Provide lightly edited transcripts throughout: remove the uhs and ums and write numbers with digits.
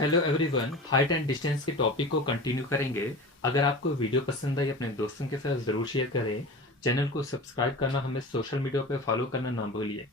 Hello everyone, height and distance के topic को continue करेंगे। अगर आपको वीडियो पसंद आई अपने दोस्तों के साथ ज़रूर शेयर करें। चैनल को सब्सक्राइब करना, हमें सोशल मीडिया पे फॉलो करना ना भूलिए।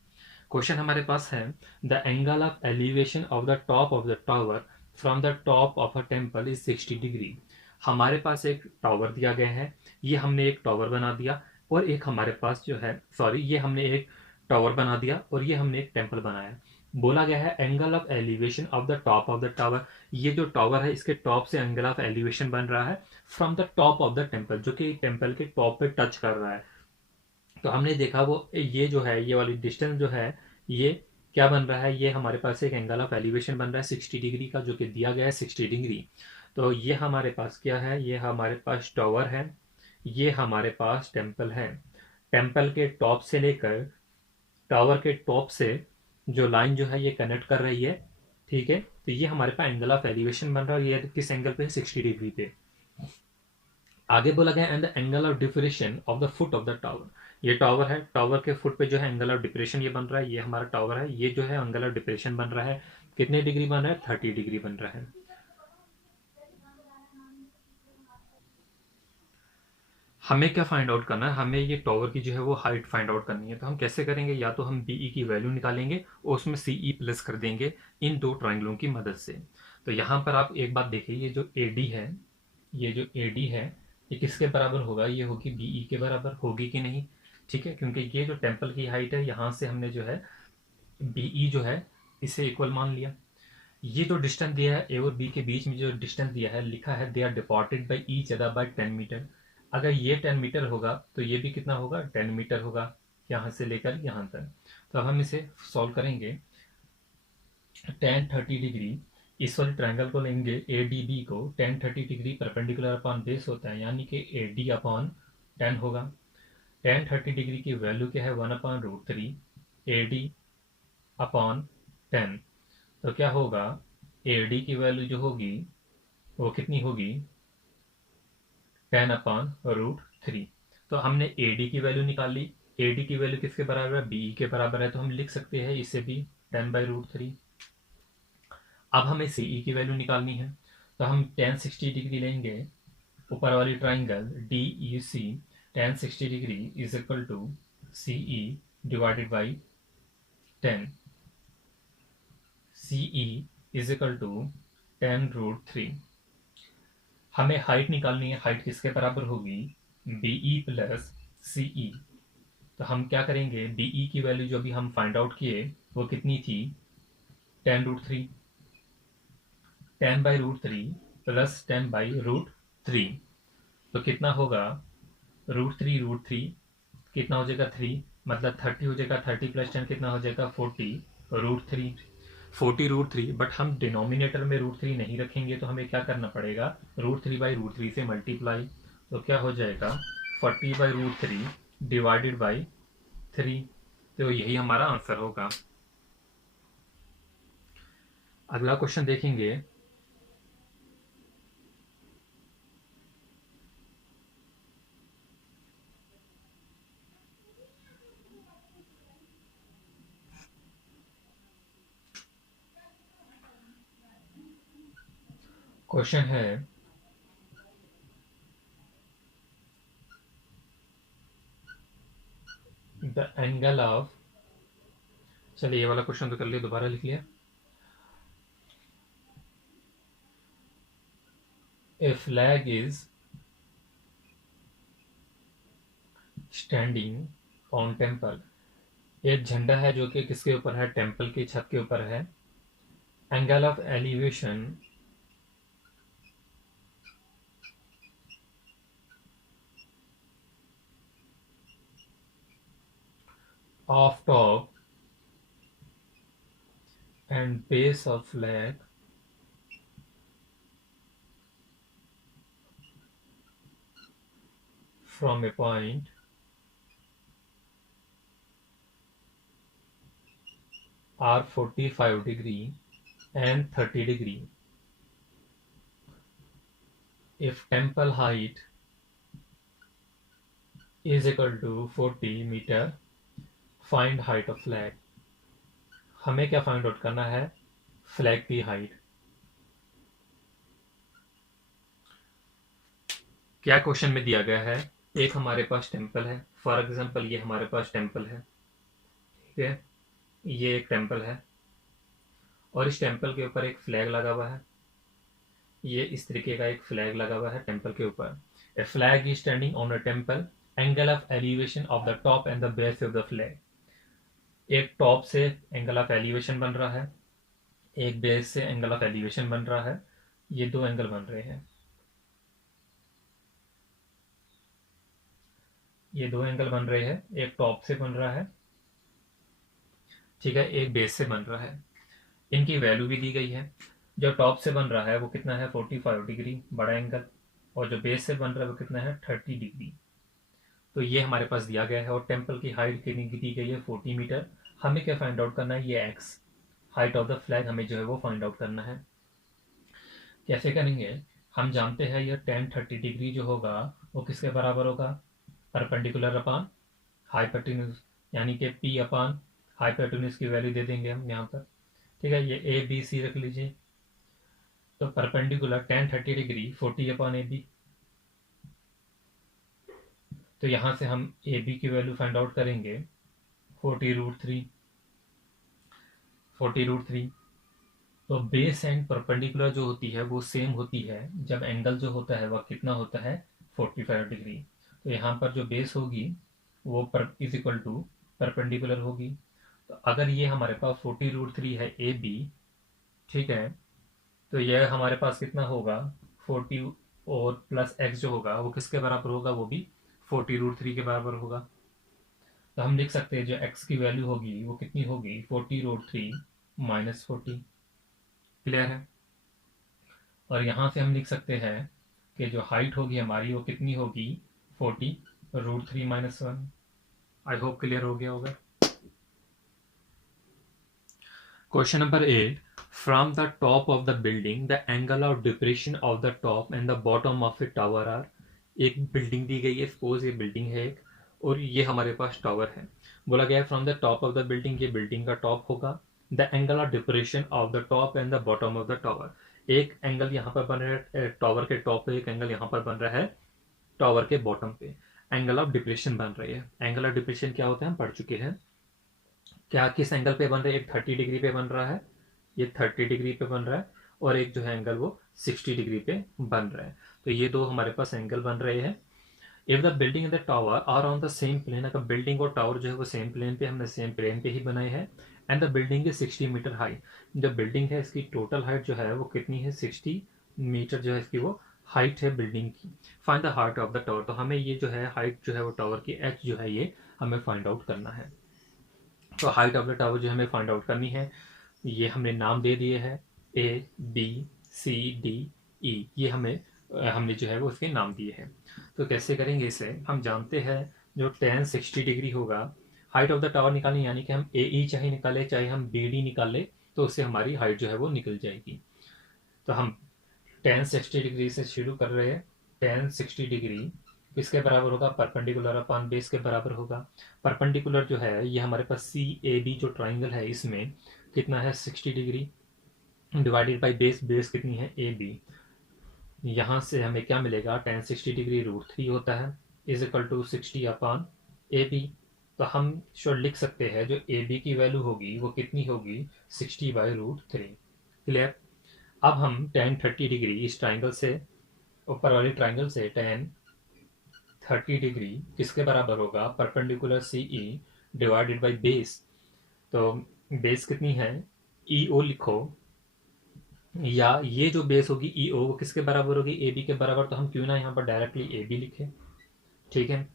क्वेश्चन हमारे पास है, the angle of elevation of the top of the tower from the top of a temple is 60 degree. हमारे पास एक टावर दिया गया है, ये हमने एक टावर बना दिया, और एक हमारे पास जो है ये हमने एक टावर बना दिया और ये हमने एक टेम्पल बनाया। बोला गया है angle of elevation of the top of the tower. ये जो टावर है इसके टॉप से एंगल ऑफ एलिवेशन बन रहा है from the top of the temple, जो कि टेम्पल के टॉप पे टच कर रहा है। तो हमने देखा वो ये जो है, ये वाली डिस्टेंस जो है, ये क्या बन रहा है, ये हमारे पास एक एंगल ऑफ एलिवेशन बन रहा है 60 डिग्री का, जो कि दिया गया है 60 डिग्री। तो ये हमारे पास क्या है, ये हमारे पास टावर है, ये हमारे पास टेम्पल है। टेम्पल के टॉप से लेकर टावर के टॉप से जो लाइन जो है ये कनेक्ट कर रही है। ठीक है, तो ये हमारे पास एंगल ऑफ एलिवेशन बन रहा है। ये किस एंगल पे है, 60 डिग्री पे। आगे बोला गया and the angle of depression of the foot of the tower. ये टावर है, टावर के फुट पे जो है एंगल ऑफ डिप्रेशन ये बन रहा है। ये हमारा टावर है, ये जो है एंगल ऑफ डिप्रेशन बन रहा है। कितने डिग्री बन रहा है, 30 डिग्री बन रहा है। हमें क्या फाइंड आउट करना है, हमें ये टावर की जो है वो हाइट फाइंड आउट करनी है। तो हम कैसे करेंगे, या तो हम बीई की वैल्यू निकालेंगे और उसमें सीई प्लस कर देंगे इन दो ट्राइंगलों की मदद से। तो यहाँ पर आप एक बात देखिए, ये जो एडी है, ये जो एडी है, ये किसके बराबर होगा, ये होगी बीई के बराबर, होगी कि नहीं। ठीक है, क्योंकि ये जो टेम्पल की हाइट है, यहाँ से हमने जो है बीई जो है इसे इक्वल मान लिया। ये जो डिस्टेंस दिया है ए और बी के बीच में, जो डिस्टेंस दिया है, लिखा है they are departed by each other by 10 meter. अगर ये 10 मीटर होगा तो ये भी कितना होगा, 10 मीटर होगा, यहाँ से लेकर यहाँ तक। तो अब हम इसे सॉल्व करेंगे। टेन 30 डिग्री, इस वाले ट्रायंगल को लेंगे ए डी बी को, ten 30 degree perpendicular upon base होता है, यानी कि ए डी अपॉन 10 होगा। टेन 30 डिग्री की वैल्यू क्या है, 1/√3 ए डी अपॉन 10। तो क्या होगा, ए डी की वैल्यू जो होगी वो कितनी होगी, 10/√3। तो हमने ए डी की वैल्यू निकाल ली। ए डी की वैल्यू किसके बराबर है, बी के बराबर है, तो हम लिख सकते हैं इसे भी 10/√3। अब हमें सीई की वैल्यू निकालनी है, तो हम टेन 60 डिग्री लेंगे। ऊपर वाली triangle D E C, tan 60 degree is equal to CE divided by 10। CE is equal to 10√3। हमें हाइट निकालनी है, हाइट किसके बराबर होगी, बीई प्लस सीई। तो हम क्या करेंगे, बीई की वैल्यू जो भी हम फाइंड आउट किए वो कितनी थी, 10√3। 10/√3 प्लस 10/√3, तो कितना होगा, √3 कितना हो जाएगा, 3, मतलब 30 हो जाएगा। 30 प्लस 10 कितना हो जाएगा, 40√3। 40√3, बट हम डिनोमिनेटर में √3 नहीं रखेंगे, तो हमें क्या करना पड़ेगा, √3/√3 से मल्टीप्लाई। तो क्या हो जाएगा, 40/√3 डिवाइडेड बाई 3। तो यही हमारा आंसर होगा। अगला क्वेश्चन देखेंगे। क्वेश्चन है, द एंगल ऑफ, चलिए ये वाला क्वेश्चन तो कर लिया, दोबारा लिख लिया। A flag is standing on temple. एक झंडा है जो कि किसके ऊपर है, टेम्पल की छत के ऊपर है। Angle of elevation of top and base of flag from A point are 45 degree and 30 degree. If temple height is equal to 40 meter, find height of flag. हमें क्या फाइंड आउट करना है, फ्लैग की हाइट। क्या question में दिया गया है, एक हमारे पास टेम्पल है, फॉर एग्जाम्पल ये हमारे पास टेम्पल है, ठीक है, ये एक टेम्पल है और इस टेम्पल के ऊपर एक फ्लैग लगा हुआ है, ये इस तरीके का एक फ्लैग लगा हुआ है टेम्पल के ऊपर। A flag is standing on a temple, angle of elevation of the top and the base of the flag. एक टॉप से एंगल ऑफ एलिवेशन बन रहा है, एक बेस से एंगल ऑफ एलिवेशन बन रहा है, ये दो एंगल बन रहे हैं, ये दो एंगल बन रहे हैं, एक टॉप से बन रहा है, ठीक है, एक बेस से बन रहा है। इनकी वैल्यू भी दी गई है। जो टॉप से बन रहा है वो कितना है 45 डिग्री बड़ा एंगल, और जो बेस से बन रहा है वो कितना है 30 डिग्री। तो ये हमारे पास दिया गया है और टेम्पल की हाइट कितनी दी गई है 40 मीटर। हमें क्या फाइंड आउट करना है, ये x height of the flag हमें जो है वो फाइंड आउट करना है। कैसे करेंगे, हम जानते हैं ये tan 30 डिग्री जो होगा वो किसके बराबर होगा, परपेंडिकुलर अपान हाइपोटेन्यूज, यानी कि P अपान हाइपोटेन्यूज की वैल्यू दे देंगे हम यहाँ पर, ठीक है। ये ए बी सी रख लीजिए, तो perpendicular tan 30 degree 40 upon A B, तो यहाँ से हम ए बी की वैल्यू फाइंड आउट करेंगे 40√3, 40√3। तो बेस एंड परपेंडिकुलर जो होती है वो सेम होती है जब एंगल जो होता है वह कितना होता है 45 डिग्री। तो यहाँ पर जो बेस होगी वो पर इज इक्वल टू परपेंडिकुलर होगी। तो अगर ये हमारे पास 40√3 है ए बी, ठीक है, तो यह हमारे पास कितना होगा 40 और प्लस एक्स जो होगा वो किसके बराबर होगा, वो भी 40√3 के बराबर होगा। तो हम लिख सकते हैं जो एक्स की वैल्यू होगी वो कितनी होगी 40√3 माइनस 40। क्लियर है। और यहाँ से हम लिख सकते हैं कि जो हाइट होगी हमारी वो कितनी होगी 40√3 माइनस 1। आई होप क्लियर हो गया होगा। Question number 8, from the top of the building the angle of depression of the top and the bottom of the tower are. एक बिल्डिंग दी गई है, सपोज ये बिल्डिंग है एक, और ये हमारे पास टावर है। बोला गया है from the top of the building, ये बिल्डिंग का टॉप होगा, the angle of depression of the top and the bottom of the tower. एक एंगल यहाँ पर बन रहा है टावर के टॉप पे, एक एंगल यहाँ पर बन रहा है टावर के बॉटम पे, एंगल ऑफ डिप्रेशन बन रही है। एंगल ऑफ डिप्रेशन क्या होता है हम पढ़ चुके हैं, क्या किस एंगल पे बन रहा है, एक 30 डिग्री पे बन रहा है, ये 30 डिग्री पे बन रहा है, और एक जो है एंगल वो 60 डिग्री पे बन रहा है। तो ये दो हमारे पास एंगल बन रहे हैं। If the building and the tower are on the same plane, अगर बिल्डिंग और टावर जो है वो सेम प्लेन पे, हमने सेम प्लेन पे ही बनाए हैं, and the building is 60 meter high, जो बिल्डिंग है इसकी टोटल हाइट जो है वो कितनी है 60 मीटर जो है इसकी वो हाइट है बिल्डिंग की। Find the height of the tower, तो हमें ये जो है हाइट जो है वो टावर की एच जो है ये हमें फाइंड आउट करना है। तो हाइट ऑफ द टावर जो हमें फाइंड आउट करनी है, ये हमने नाम दे दिए हैं A B C D E, ये हमने जो है वो उसके नाम दिए हैं। तो कैसे करेंगे इसे, हम जानते हैं जो tan 60 डिग्री होगा, हाइट ऑफ द टावर निकालें, यानी कि हम ए ई चाहे निकाले चाहे हम बी डी निकाले, तो उससे हमारी हाइट जो है वो निकल जाएगी। तो हम tan 60 डिग्री से शुरू कर रहे हैं। tan 60 डिग्री किसके बराबर होगा, परपेंडिकुलर अपान बेस के बराबर होगा। परपेंडिकुलर जो है ये हमारे पास सी ए बी जो ट्राइंगल है इसमें कितना है 60 degree, divided by base, base कितनी है ए बी। यहाँ से हमें क्या मिलेगा, tan 60 डिग्री √3 होता है, is equal to 60 upon A B. तो हम श्योर लिख सकते हैं जो ए बी की वैल्यू होगी वो कितनी होगी 60/√3। क्लियर। अब हम tan 30 डिग्री इस ट्राइंगल से, ऊपर वाले ट्राइंगल से tan 30 डिग्री किसके बराबर होगा, perpendicular C E divided by base. तो बेस कितनी है ई ओ लिखो, या ये जो बेस होगी ई ओ वो किसके बराबर होगी ए बी के बराबर, तो हम क्यों ना यहाँ पर डायरेक्टली ए बी लिखें, ठीक है।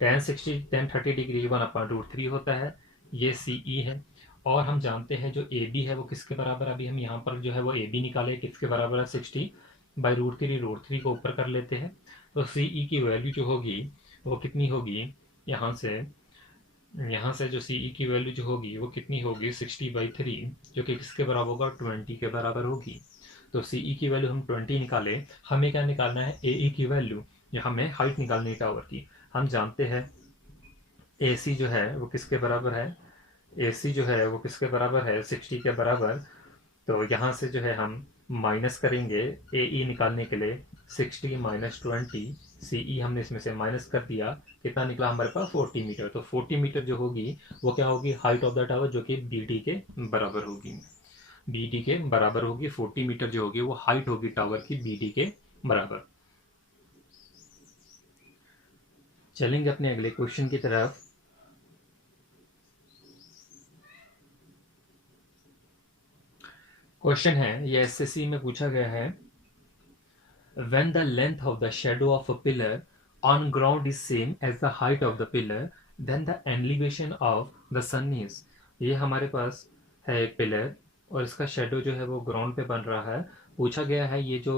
tan 30 डिग्री 1/√3 होता है, ये सी ई है। और हम जानते हैं जो ए बी है वो किसके बराबर, अभी हम यहाँ पर जो है वो ए बी निकाले, किसके बराबर है 60/√3, √3 को ऊपर कर लेते हैं। तो सी ई की वैल्यू जो होगी वो कितनी होगी, यहाँ से जो सी ई की वैल्यू जो होगी वो कितनी होगी 60/3, जो कि किसके बराबर होगा 20 के बराबर होगी। तो सी ई की वैल्यू हम 20 निकाले, हमें क्या निकालना है ए ई की वैल्यू, या हमें हाइट निकालनी है टावर की। हम जानते हैं ए सी जो है वो किसके बराबर है, ए सी जो है वो किसके बराबर है 60 के बराबर। तो यहाँ से जो है हम माइनस करेंगे ए ई निकालने के लिए, 60 माइनस 20 CE हमने इसमें से माइनस कर दिया, कितना निकला हमारे पास 40 मीटर। तो 40 मीटर जो होगी वो क्या होगी, हाइट ऑफ द टावर, जो कि BD के बराबर होगी। BD के बराबर होगी 40 मीटर जो होगी वो हाइट होगी टावर की BD के बराबर। चलेंगे अपने अगले क्वेश्चन की तरफ। क्वेश्चन है, ये SSC में पूछा गया है, when the length of the shadow of a pillar on ground is same as the height of the pillar, then the elevation of the sun is। ये हमारे पास है एक पिलर और इसका शेडो जो है वो ग्राउंड पे बन रहा है। पूछा गया है ये जो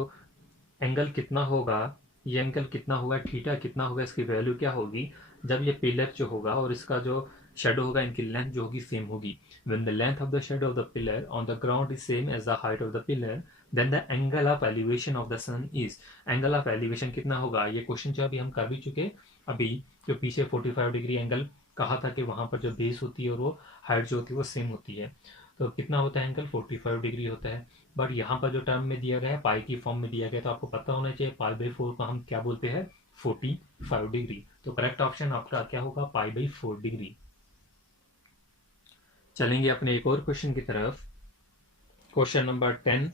एंगल कितना होगा, ये एंगल कितना होगा, थीटा कितना होगा, इसकी वैल्यू क्या होगी जब ये पिलर जो होगा और इसका जो शेडो होगा, इनकी लेंथ जो होगी सेम होगी। when the length of the shadow of the pillar on the ground is same as the height of the pillar, then the angle of elevation of the sun is। Angle of elevation कितना होगा, ये question जो अभी हम कर भी चुके। अभी जो पीछे 45 डिग्री एंगल कहा था कि वहां पर जो बेस होती है और वो हाइट जो होती है वो सेम होती है, तो कितना होता है एंगल 45 डिग्री होता है। बट यहाँ पर जो टर्म में दिया गया है पाई की फॉर्म में दिया गया, तो आपको पता होना चाहिए पाई बाई 4 को हम क्या बोलते हैं, 45 डिग्री। तो करेक्ट ऑप्शन आपका क्या होगा, पाई बाई 4 डिग्री। चलेंगे अपने एक और क्वेश्चन की तरफ। Question number 10,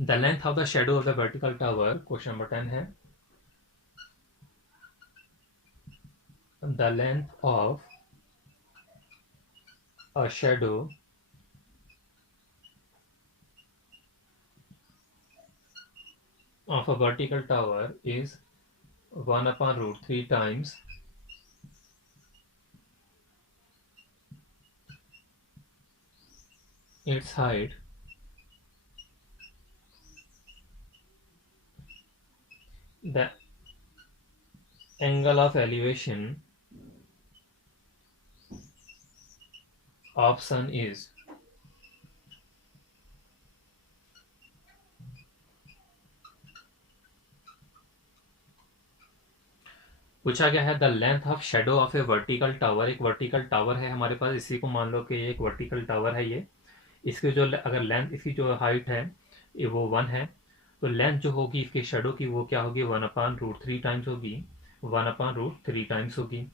the length of the shadow of the vertical tower. Question number 10 है, the length of a shadow of a vertical tower is 1 upon root 3 times its height the angle of elevation of sun is। पूछा गया है the length of shadow of A vertical tower. एक vertical tower है हमारे पास, इसी को मान लो कि ये एक वर्टिकल टावर है ये। इसके जो अगर लेंथ, इसकी जो हाइट है ये वो 1 है, तो लेंथ जो होगी इसके शेडो की वो क्या होगी, 1 अपान रूट 3 टाइम्स होगी, 1 अपान रूट 3 टाइम्स होगी।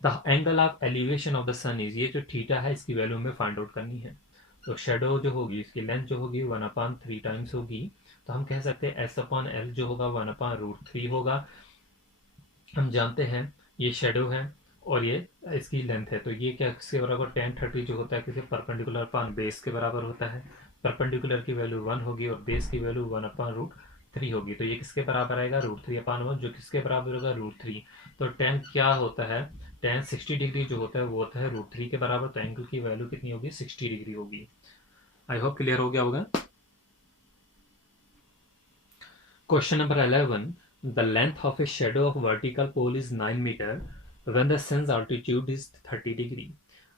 The angle of elevation of the sun is, ये जो थीटा है इसकी वैल्यू हमें फाइंड आउट करनी है। तो शेडो जो होगी इसकी लेंथ जो होगी 1 अपान 3 टाइम्स होगी, तो हम कह सकते हैं एस अपान एल जो होगा 1 अपान रूट 3 होगा। हम जानते हैं ये शेडो है और ये इसकी लेंथ है, तो ये क्या किसके बराबर, tan 30 जो होता है किसी परपेंडिकुलर अपान बेस के बराबर होता है। परपेंडिकुलर की वैल्यू 1 होगी और बेस की वैल्यू 1 अपान रूट 3 होगी, तो ये किसके बराबर आएगा, रूट 3 अपान 1, जो किसके बराबर होगा, रूट 3। तो tan क्या होता है, tan 60 डिग्री जो होता है वो होता है रूट 3 के बराबर, तो एंगल की वैल्यू कितनी होगी, 60 डिग्री होगी। आई होप क्लियर हो गया होगा। Question number 11, the length of a shadow of vertical pole is 9 meter when the sun's altitude is 30 degree.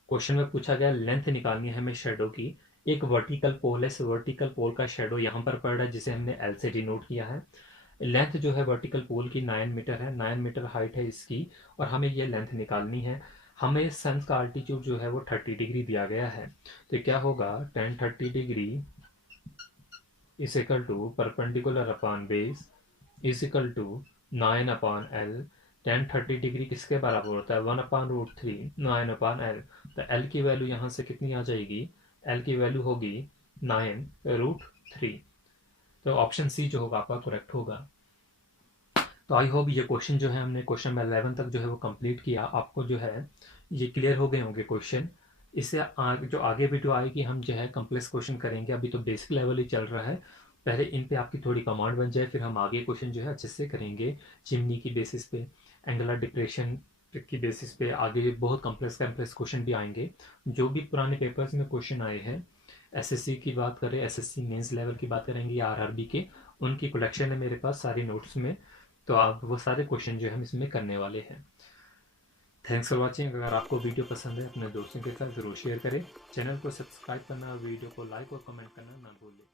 Question में पूछा गया लेंथ निकालनी है हमें शेडो की। एक वर्टिकल पोल है, वर्टिकल पोल का शेडो यहाँ पर पड़ रहा है जिसे हमने एल से डिनोट किया है। लेंथ जो है वर्टिकल पोल की 9 मीटर है, 9 मीटर हाइट है इसकी, और हमें ये लेंथ निकालनी है। हमें सन का आल्टीट्यूड जो है वो 30 डिग्री दिया गया है, तो क्या होगा, tan 30 degree is equal to perpendicular upon base is equal to 9 upon L. tan 30 degree किसके बराबर होता है, 1 अपॉन रूट 3, 9 अपॉन एल। तो एल की वैल्यू यहाँ से कितनी आ जाएगी, एल की वैल्यू होगी 9 रूट 3। तो ऑप्शन सी जो होगा आपका करेक्ट होगा। तो आई होप ये क्वेश्चन जो है हमने क्वेश्चन नंबर 11 तक जो है वो कंप्लीट किया, आपको जो है ये क्लियर हो गए होंगे क्वेश्चन। इससे जो आगे वीडियो आएगी हम जो है कम्प्लेक्स क्वेश्चन करेंगे, अभी तो बेसिक लेवल ही चल रहा है। पहले इन पे आपकी थोड़ी कमांड बन जाए, फिर हम आगे क्वेश्चन जो है अच्छे से करेंगे, चिमनी की बेसिस पे, एंगुलर डिप्रेशन की बेसिस पे आगे बहुत कम्प्लेक्स क्वेश्चन भी आएंगे। जो भी पुराने पेपर्स में क्वेश्चन आए हैं, एसएससी की बात करें, एसएससी मेंस लेवल की बात करेंगे या आरआरबी के, उनकी कलेक्शन है मेरे पास सारी नोट्स में, तो आप वो सारे क्वेश्चन जो है हम इसमें करने वाले हैं। Thanks for watching. अगर आपको वीडियो पसंद है अपने दोस्तों के साथ ज़रूर शेयर करें, चैनल को सब्सक्राइब करना, वीडियो को लाइक और कमेंट करना ना भूलें।